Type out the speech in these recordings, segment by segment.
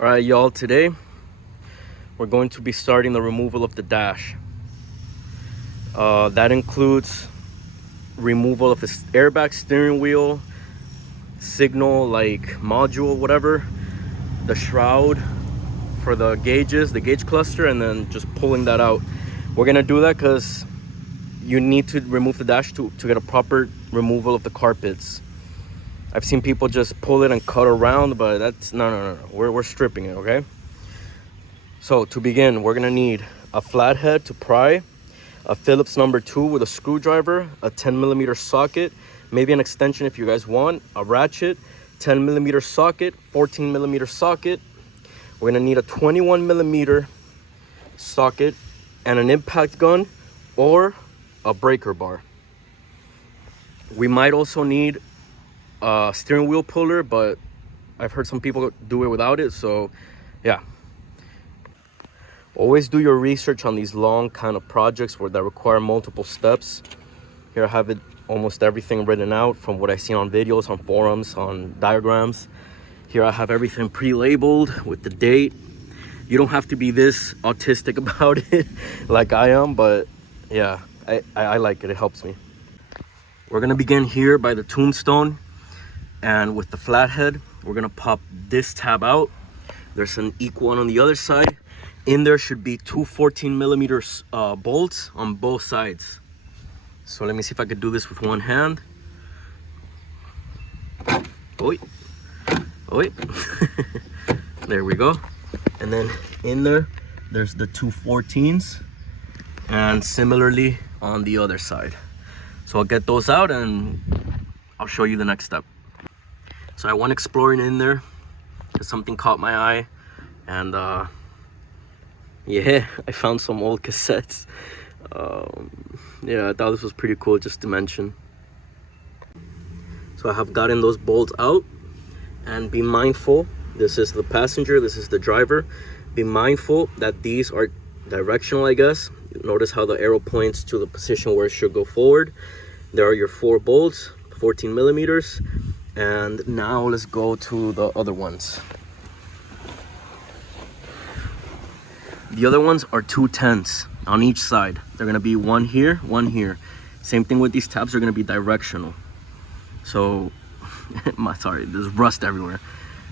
All right, y'all, today we're going to be starting the removal of the dash. That includes removal of the airbag, steering wheel, signal like module, whatever, the shroud for the gauges, the gauge cluster, and then just pulling that out. We're gonna do that because you need to remove the dash to get a proper removal of the carpets. I've seen people just pull it and cut around, but that's no. We're stripping it, okay? So to begin, we're gonna need a flathead to pry, a Phillips number 2 with a screwdriver, a 10mm socket, maybe an extension if you guys want, a ratchet, 10mm socket, 14mm socket. We're gonna need a 21mm socket and an impact gun or a breaker bar. We might also need a steering wheel puller, but I've heard some people do it without it, so yeah. Always do your research on these long kind of projects that require multiple steps. Here I have almost everything written out from what I've seen on videos, on forums, on diagrams. Here I have everything pre-labeled with the date. You don't have to be this autistic about it like I am, but yeah, I like it. It helps me. We're gonna begin here by the tombstone, and with the flathead, we're gonna pop this tab out. There's an equal one on the other side. In there should be two 14mm bolts on both sides. So let me see if I could do this with one hand. Oi. There we go. And then in there's the two 14s, and similarly on the other side. So I'll get those out and I'll show you the next step. So I went exploring in there because something caught my eye, and yeah, I found some old cassettes. Yeah, I thought this was pretty cool just to mention. So I have gotten those bolts out, and be mindful, this is the passenger, this is the driver. Be mindful that these are directional, I guess. Notice how the arrow points to the position where it should go forward. There are your 4 bolts, 14mm. And now let's go to the other ones. The other ones are 2 10s on each side. They're gonna be one here, one here. Same thing with these tabs, are gonna be directional. So, sorry, there's rust everywhere.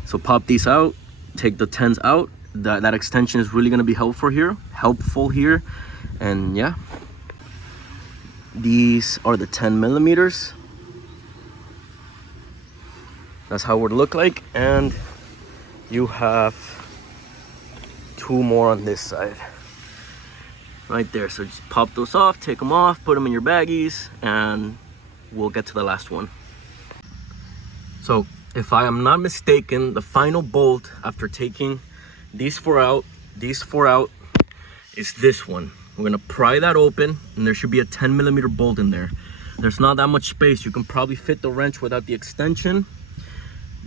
So pop these out, take the 10s out. That extension is really gonna be helpful here. And yeah. These are the 10mm. That's how it would look like, and you have 2 more on this side right there. So just pop those off, take them off, put them in your baggies, and we'll get to the last one. So if I am not mistaken, the final bolt after taking these four out is this one. We're gonna pry that open, and there should be a 10mm bolt in there. There's not that much space. You can probably fit the wrench without the extension,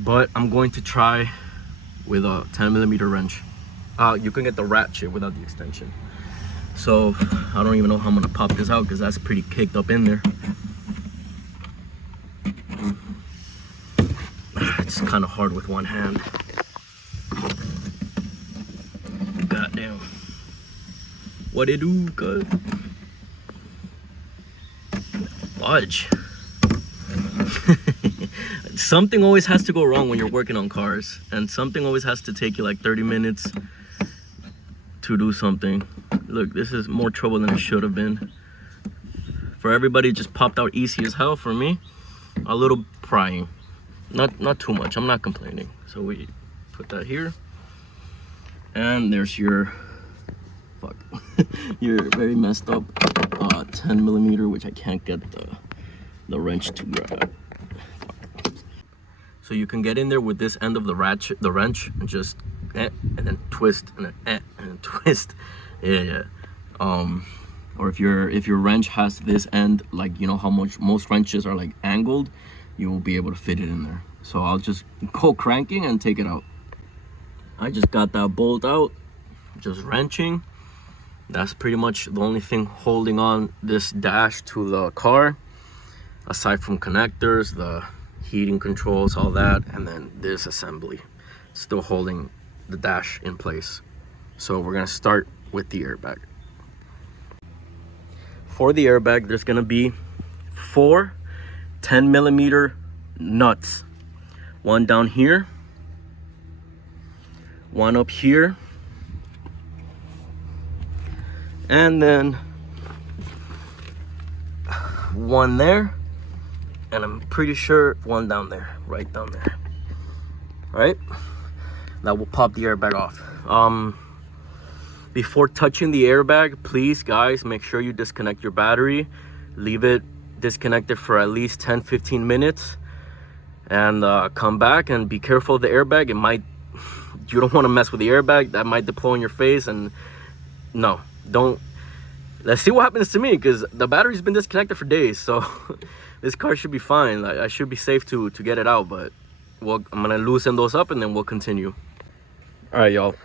but I'm going to try with a 10mm wrench. You can get the ratchet without the extension. So I don't even know how I'm gonna pop this out because that's pretty caked up in there. It's kind of hard with one hand. Goddamn. What it do, cuz? Fudge. Something always has to go wrong when you're working on cars, and something always has to take you like 30 minutes to do something. Look, this is more trouble than it should have been. For everybody, it just popped out easy as hell. For me, a little prying, not too much. I'm not complaining. So we put that here, and there's your your very messed up 10mm, which I can't get the wrench to grab. So you can get in there with this end of the wrench, and just and then twist and then twist. Yeah. Or if your wrench has this end, like, you know how most wrenches are like angled, you will be able to fit it in there. So I'll just go cranking and take it out. I just got that bolt out, just wrenching. That's pretty much the only thing holding on this dash to the car, aside from connectors, the heating controls, all that, and then this assembly still holding the dash in place. So we're gonna start with the airbag. For the airbag, there's gonna be 4 10mm nuts. One down here, one up here, and then one there, and I'm pretty sure one down there, right down there. All right, that will pop the airbag off. Before touching the airbag, please guys, make sure you disconnect your battery. Leave it disconnected for at least 10-15 minutes, and come back and be careful of the airbag. It might, you don't want to mess with the airbag. That might deploy in your face, and no, don't. Let's see what happens to me, because the battery's been disconnected for days, so this car should be fine. Like, I should be safe to get it out, but I'm gonna loosen those up and then we'll continue. All right, y'all,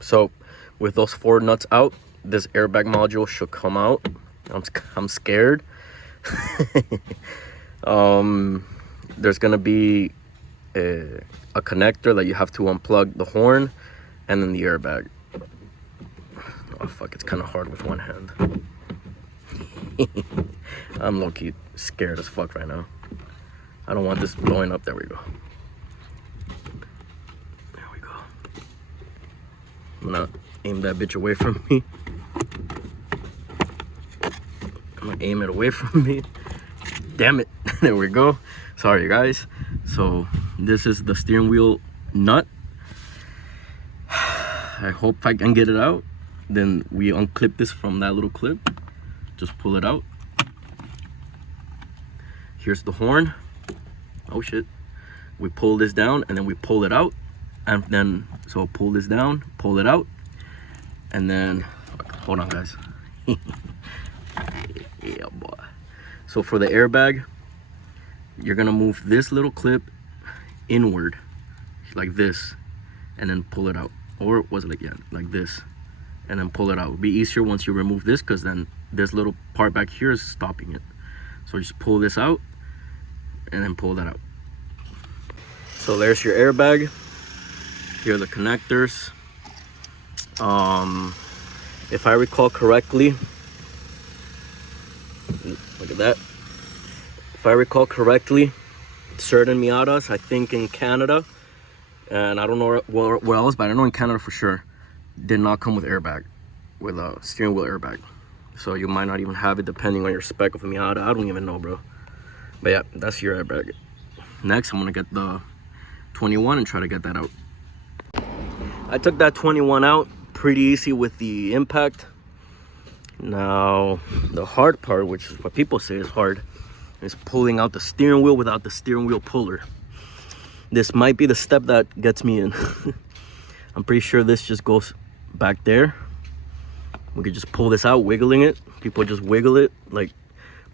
so with those 4 nuts out, this airbag module should come out. I'm scared. There's gonna be a connector that you have to unplug the horn and then the airbag. Oh fuck, it's kind of hard with one hand. I'm low-key scared as fuck right now. I don't want this blowing up. There we go. There we go. I'm gonna aim that bitch away from me. I'm gonna aim it away from me. Damn it. There we go. Sorry guys. So this is the steering wheel nut. I hope I can get it out. Then we unclip this from that little clip. Just pull it out. Here's the horn. Oh shit. We pull this down and then we pull it out. And then, so pull this down, pull it out. And then, hold on guys. Yeah, boy. So for the airbag, you're gonna move this little clip inward, like this, and then pull it out. Or was it like, yeah, like this, and then pull it out. It'll be easier once you remove this, because then this little part back here is stopping it. So just pull this out and then pull that out. So there's your airbag. Here are the connectors. If I recall correctly, look at that. If I recall correctly, certain Miatas, I think in Canada, and I don't know where else, but I know in Canada for sure, did not come with airbag, with a steering wheel airbag. So you might not even have it depending on your spec of a Miata. I don't even know, bro. But yeah, that's your airbag. Next, I'm gonna get the 21 and try to get that out. I took that 21 out pretty easy with the impact. Now, the hard part, which is what people say is hard, is pulling out the steering wheel without the steering wheel puller. This might be the step that gets me in. I'm pretty sure this just goes back there. We could just pull this out, wiggling it. People just wiggle it, like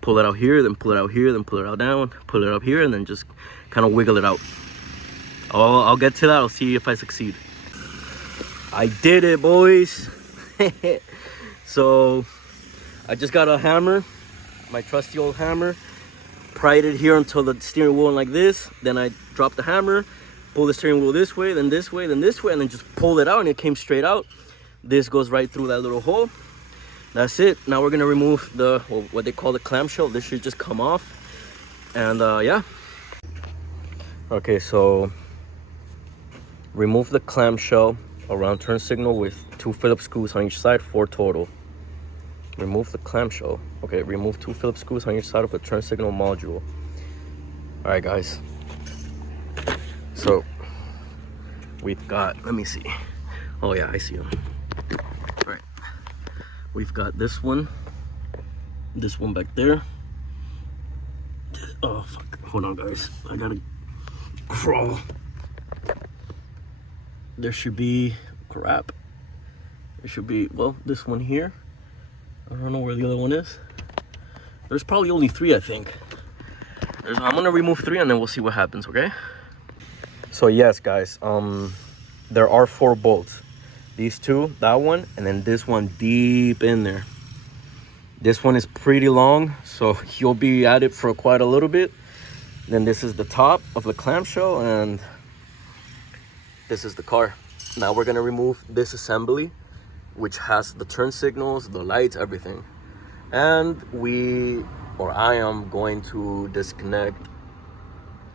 pull it out here, then pull it out here, then pull it out down, pull it up here, and then just kind of wiggle it out. I'll get to that. I'll see if I succeed. I did it, boys. So I just got a hammer, my trusty old hammer, pried it here until the steering wheel went like this. Then I dropped the hammer, pull the steering wheel this way, then this way, then this way, and then just pull it out, and it came straight out. This goes right through that little hole. That's it. Now we're gonna remove the, well, what they call the clamshell. This should just come off, and yeah. Okay, so remove the clamshell around turn signal with 2 Phillips screws on each side, 4 total. Remove the clamshell. Okay, remove 2 Phillips screws on each side of the turn signal module. All right, guys. So we've got, let me see. Oh yeah, I see them. All right. We've got this one back there. Oh fuck, hold on guys. I gotta crawl. There should be, crap. There should be, well, this one here. I don't know where the other one is. There's probably only 3, I think. I'm gonna remove 3 and then we'll see what happens, okay? So yes, guys, there are 4 bolts. These 2, that one, and then this one deep in there. This one is pretty long, so you'll be at it for quite a little bit. Then this is the top of the clamshell, and this is the car. Now we're gonna remove this assembly, which has the turn signals, the lights, everything. And I am going to disconnect.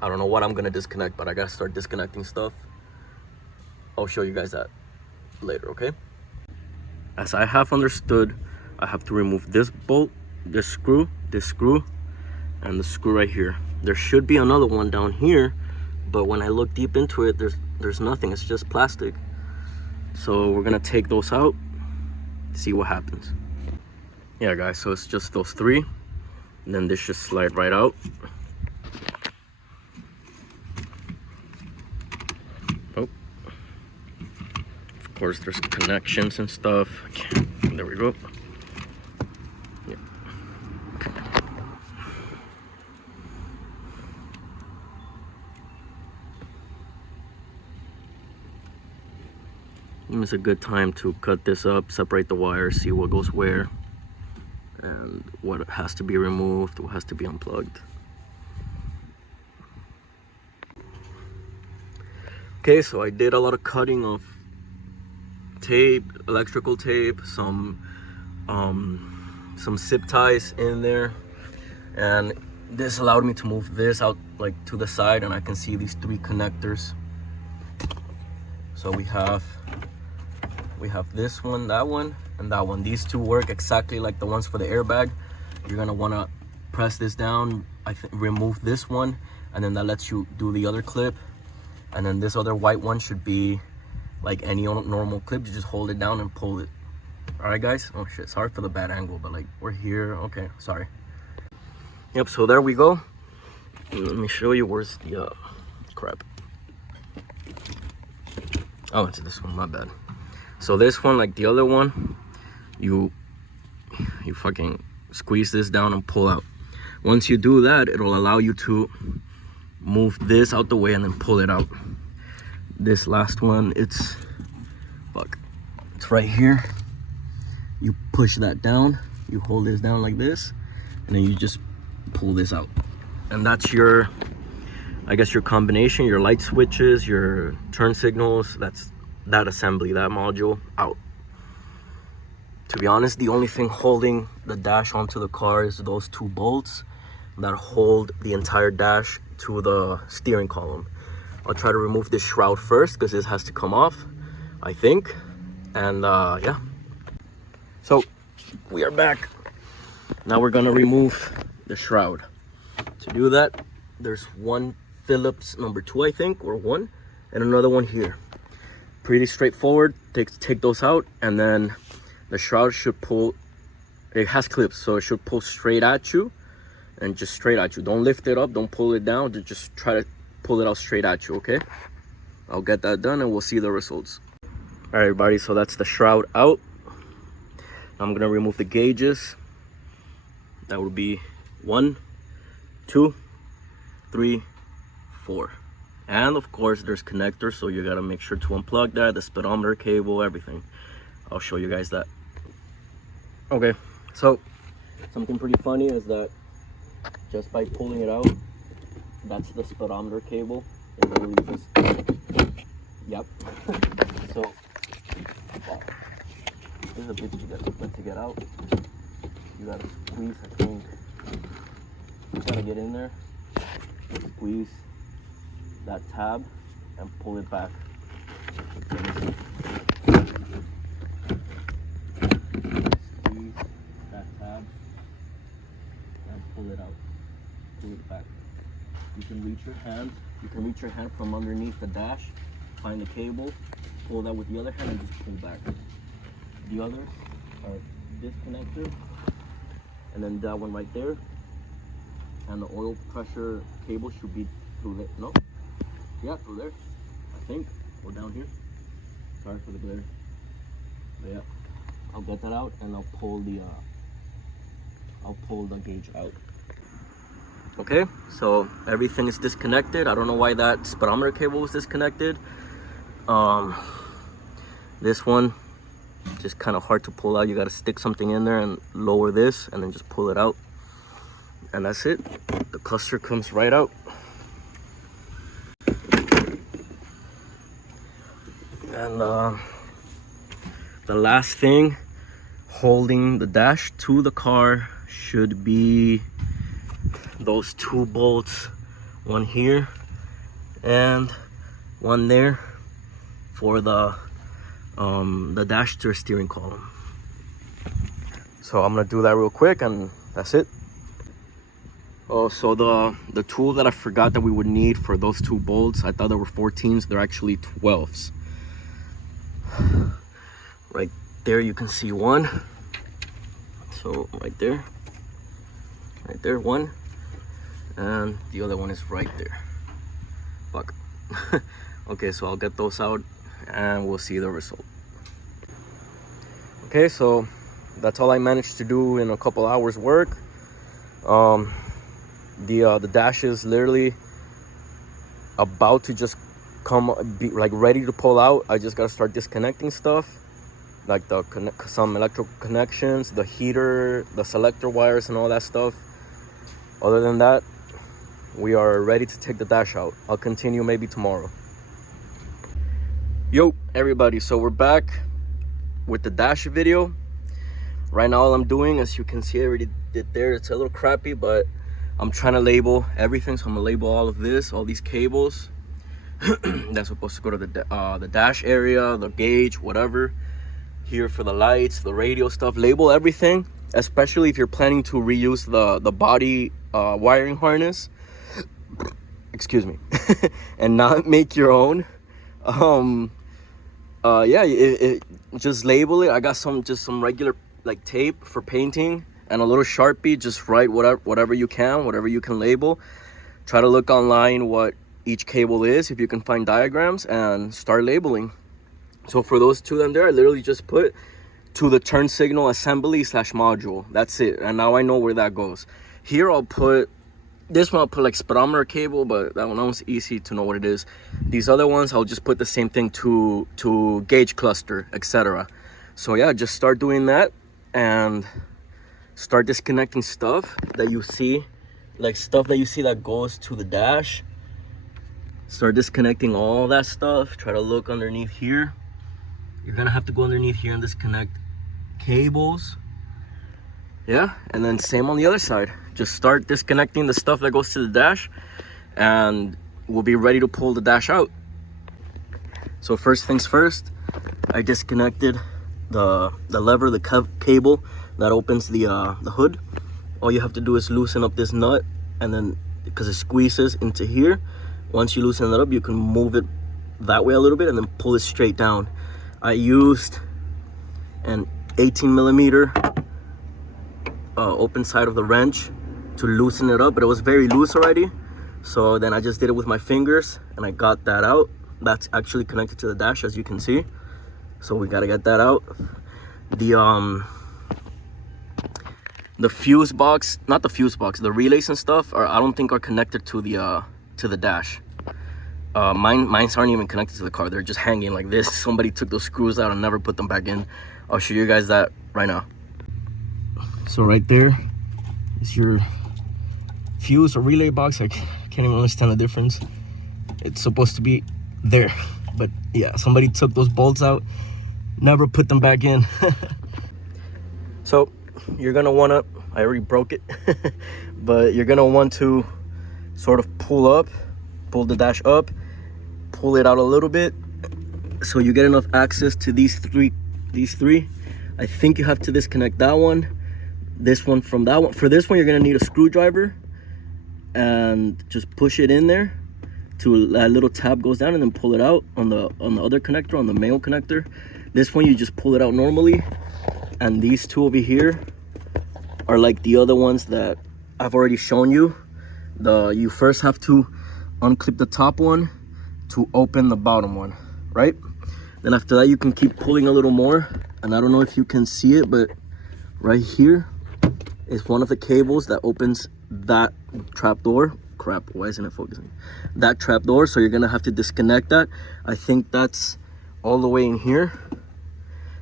I don't know what I'm gonna disconnect, but I gotta start disconnecting stuff. I'll show you guys that later, okay? As I have understood, I have to remove this bolt, this screw, and the screw right here. There should be another one down here, but when I look deep into it, there's nothing. It's just plastic. So we're gonna take those out, see what happens. Yeah, guys, so it's just those three, and then this should slide right out. Oh, of course, there's connections and stuff. There we go. Yeah. It's a good time to cut this up, separate the wires, see what goes where, and what has to be removed, what has to be unplugged. Okay, so I did a lot of cutting of tape, electrical tape, some zip ties in there, and this allowed me to move this out like to the side, and I can see these three connectors. So we have this one, that one, and that one. These two work exactly like the ones for the airbag. You're gonna wanna press this down, remove this one, and then that lets you do the other clip. And then this other white one should be like any normal clip. You just hold it down and pull it. All right, guys. Oh shit, sorry for the bad angle, but like we're here. Okay, sorry. Yep, so there we go. Let me show you where's the crap. Oh, it's this one, my bad. So this one, like the other one, you fucking squeeze this down and pull out. Once you do that, it'll allow you to move this out the way and then pull it out. This last one, it's right here. You push that down, you hold this down like this, and then you just pull this out. And that's your, I guess, your combination, your light switches, your turn signals. That's that assembly, that module out. To be honest, the only thing holding the dash onto the car is those two bolts that hold the entire dash to the steering column. I'll try to remove this shroud first because this has to come off, I think. And yeah, so we are back. Now we're gonna remove the shroud. To do that, there's one Phillips number 2, I think, or 1, and another one here. Pretty straightforward. Take those out, and then the shroud should pull. It has clips, so it should pull straight at you, and just straight at you. Don't lift it up, don't pull it down, just try to pull it out straight at you, okay? I'll get that done and we'll see the results. All right, everybody, so that's the shroud out. I'm gonna remove the gauges. That would be 1, 2, 3, 4. And of course there's connectors, so you gotta make sure to unplug that, the speedometer cable, everything. I'll show you guys that. Okay, so something pretty funny is that just by pulling it out, that's the speedometer cable. It literally just, yep. So this is a bit to get out. You gotta squeeze, I think. You gotta get in there, squeeze that tab and pull it back. Squeeze that tab and pull it out. Pull it back. You can reach your hand from underneath the dash, find the cable, pull that with the other hand and just pull back. The other are this connector, and then that one right there, and the oil pressure cable should be through there. No? Yeah, through there, I think, or down here. Sorry for the glare. But yeah, I'll get that out and I'll pull the gauge out. Okay, so everything is disconnected. I don't know why that speedometer cable was disconnected. This one, just kind of hard to pull out. You got to stick something in there and lower this and then just pull it out. And that's it. The cluster comes right out. And the last thing holding the dash to the car should be those 2 bolts, one here and one there for the dash to steering column. So I'm gonna do that real quick and that's it. Oh, so the tool that I forgot that we would need for those 2 bolts, I thought there were 14s, they're actually 12s. Right there you can see one. So right there, one, and the other one is right there. Fuck. Okay, so I'll get those out and we'll see the result. Okay, so that's all I managed to do in a couple hours work. The dash is literally about to just be like ready to pull out. I just gotta start disconnecting stuff, like some electrical connections, the heater, the selector wires and all that stuff. Other than that, we are ready to take the dash out. I'll continue maybe tomorrow. Yo everybody, so we're back with the dash video. Right now all I'm doing, as you can see, I already did there, it's a little crappy, but I'm trying to label everything. So I'm gonna label all of this, all these cables that's supposed to go to the dash area, the gauge, whatever. Here for the lights, the radio stuff, label everything, especially if you're planning to reuse the body wiring harness, excuse me, and not make your own. Yeah, just label it. I got some regular like tape for painting and a little Sharpie. Just write whatever you can label. Try to look online what each cable is, if you can find diagrams, and start labeling. So for those 2 down there, I literally just put to the turn signal assembly / module. That's it. And now I know where that goes. Here I'll put this one, I'll put like speedometer cable, but that one's easy to know what it is. These other ones I'll just put the same thing to gauge cluster, etc. So yeah, just start doing that and start disconnecting stuff that you see, like stuff that you see that goes to the dash. Start disconnecting all that stuff. Try to look underneath here. You're gonna have to go underneath here and disconnect cables. Yeah, and then same on the other side. Just start disconnecting the stuff that goes to the dash and we'll be ready to pull the dash out. So first things first, I disconnected the lever, the cable that opens the hood. All you have to do is loosen up this nut, and then because it squeezes into here, once you loosen it up, you can move it that way a little bit and then pull it straight down. I used an 18mm open side of the wrench to loosen it up, but it was very loose already. So then I just did it with my fingers and I got that out. That's actually connected to the dash, as you can see. So we gotta get that out. The fuse box, not the fuse box, the relays and stuff I don't think are connected to the dash. Mine's aren't even connected to the car. They're just hanging like this. Somebody took those screws out and never put them back in. I'll show you guys that right now. So right there is your fuse or relay box. I can't even understand the difference. It's supposed to be there, but yeah, somebody took those bolts out, never put them back in. So you're gonna wanna, I already broke it, but you're gonna want to sort of pull the dash up, pull it out a little bit so you get enough access to these three. I think you have to disconnect that one, this one from that one. For this one, you're gonna need a screwdriver and just push it in there to that little tab goes down, and then pull it out on the other connector, on the male connector. This one you just pull it out normally, and these two over here are like the other ones that I've already shown you. You first have to unclip the top one to open the bottom one, right? Then after that you can keep pulling a little more, and I don't know if you can see it, but right here is one of the cables that opens that trap door. Crap, why isn't it focusing? That trap door, so you're gonna have to disconnect that. I think that's all the way in here,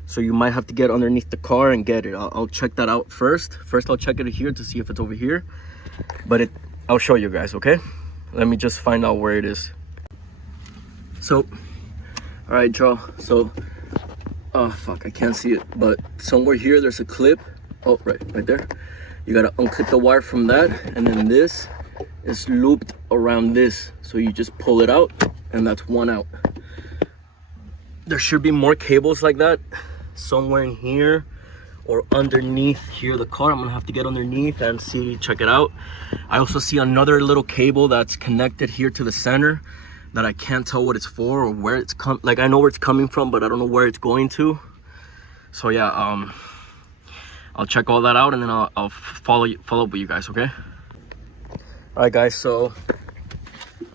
so you might have to get underneath the car and get it. I'll check that out first. I'll check it here to see if it's over here, but I'll show you guys, okay? Let me just find out where it is. So all All right, Joe. So, oh fuck, I can't see it, but somewhere here there's a clip. Oh, right there. You gotta unclip the wire from that, and then this is looped around this. So you just pull it out, and that's one out. There should be more cables like that somewhere in here or underneath here the car. I'm gonna have to get underneath and see, check it out. I also see another little cable that's connected here to the center that I can't tell what it's for or where it's like I know where it's coming from, but I don't know where it's going to. So yeah, I'll check all that out, and then I'll follow up with you guys, okay? All right, guys, so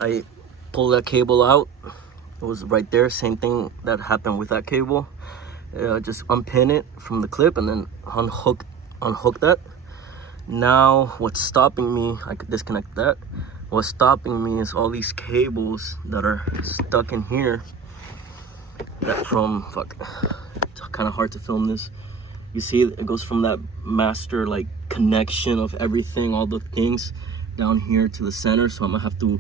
I pulled that cable out. It was right there, same thing that happened with that cable. Just unpin it from the clip and then unhook that. Now what's stopping me, I could disconnect that. What's stopping me is all these cables that are stuck in here. That from, fuck, it's kind of hard to film this. You see, it goes from that master like connection of everything, all the things down here to the center. So I'm gonna have to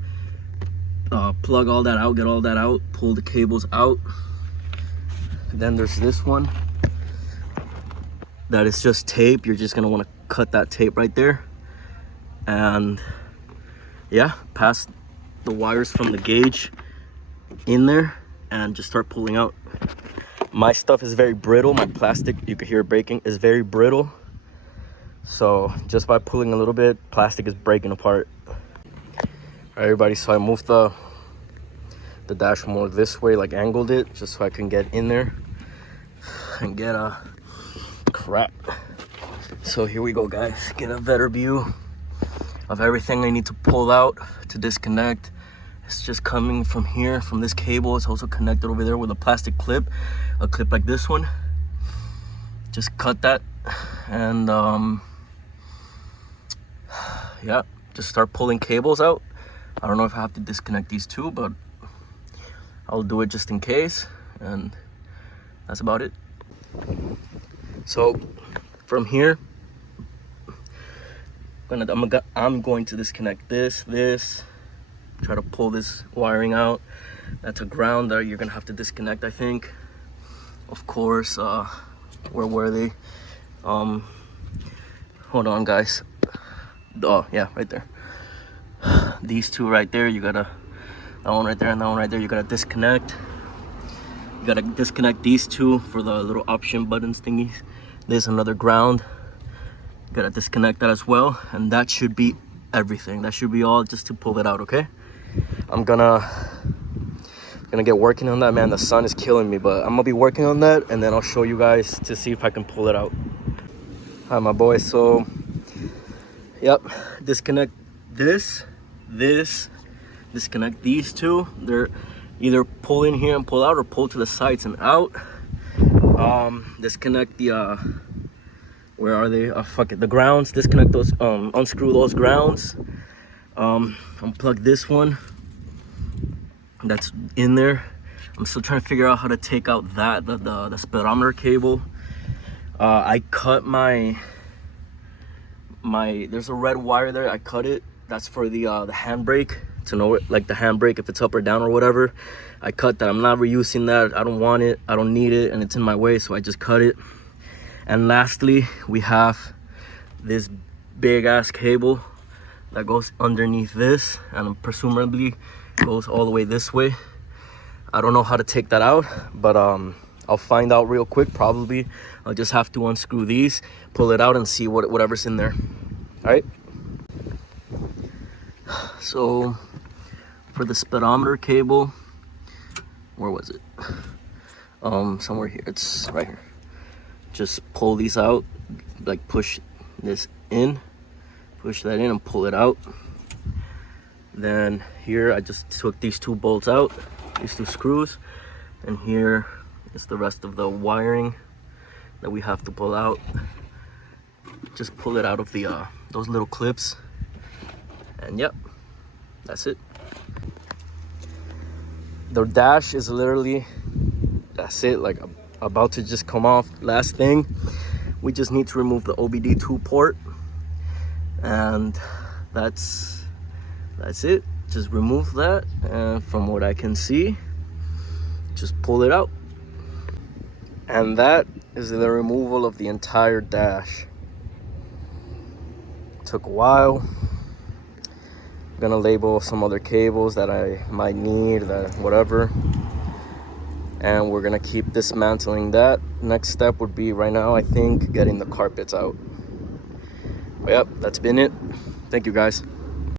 plug all that out, get all that out, pull the cables out. Then there's this one that is just tape. You're just gonna want to cut that tape right there, and yeah, pass the wires from the gauge in there and just start pulling out. My stuff is very brittle. My plastic, you can hear it breaking, is very brittle. So just by pulling a little bit, plastic is breaking apart. All right, everybody, so I moved the dash more this way, like angled it, just so I can get in there and get a crap. So here we go, guys. Get a better view of everything I need to pull out to disconnect. It's just coming from here, from this cable. It's also connected over there with a plastic clip, a clip like this one. Just cut that, and yeah, just start pulling cables out. I don't know if I have to disconnect these two, but I'll do it just in case, and that's about it. So from here, I'm going to disconnect this, try to pull this wiring out. That's a ground that you're gonna have to disconnect, I think. Of course, where were they? Hold on, guys. Oh yeah, right there. These two right there, you gotta, that one right there and that one right there, you gotta disconnect. You gotta disconnect these two for the little option buttons thingies. There's another ground. You gotta disconnect that as well, and that should be everything. That should be all, just to pull it out, okay? I'm gonna get working on that, man. The sun is killing me, but I'm gonna be working on that, and then I'll show you guys to see if I can pull it out. Hi, my boy. So yep, disconnect this, disconnect these two. They're either pull in here and pull out, or pull to the sides and out. Disconnect the where are they? Fuck it, the grounds. Disconnect those, unscrew those grounds. Unplug this one that's in there. I'm still trying to figure out how to take out that the speedometer cable. I cut my there's a red wire there. I cut it. That's for the handbrake, to know it, like the handbrake, if it's up or down or whatever. I cut that. I'm not reusing that. I don't want it, I don't need it, and it's in my way, so I just cut it. And lastly, we have this big ass cable that goes underneath this, and presumably goes all the way this way. I don't know how to take that out, but I'll find out real quick. Probably I'll just have to unscrew these, pull it out, and see whatever's in there. All right, so for the speedometer cable, where was it? Somewhere here. It's right here. Just pull these out, like push this in, push that in and pull it out. Then here I just took these two bolts out, these two screws, and here is the rest of the wiring that we have to pull out. Just pull it out of the those little clips, and yep, that's it. The dash is literally, that's it, like about to just come off. Last thing, we just need to remove the OBD2 port, and that's it. Just remove that, and from what I can see, just pull it out. And that is the removal of the entire dash. Took a while. I'm gonna label some other cables that I might need, that whatever. And we're gonna keep dismantling that. Next step would be right now, I think, getting the carpets out. But yep, that's been it. Thank you guys.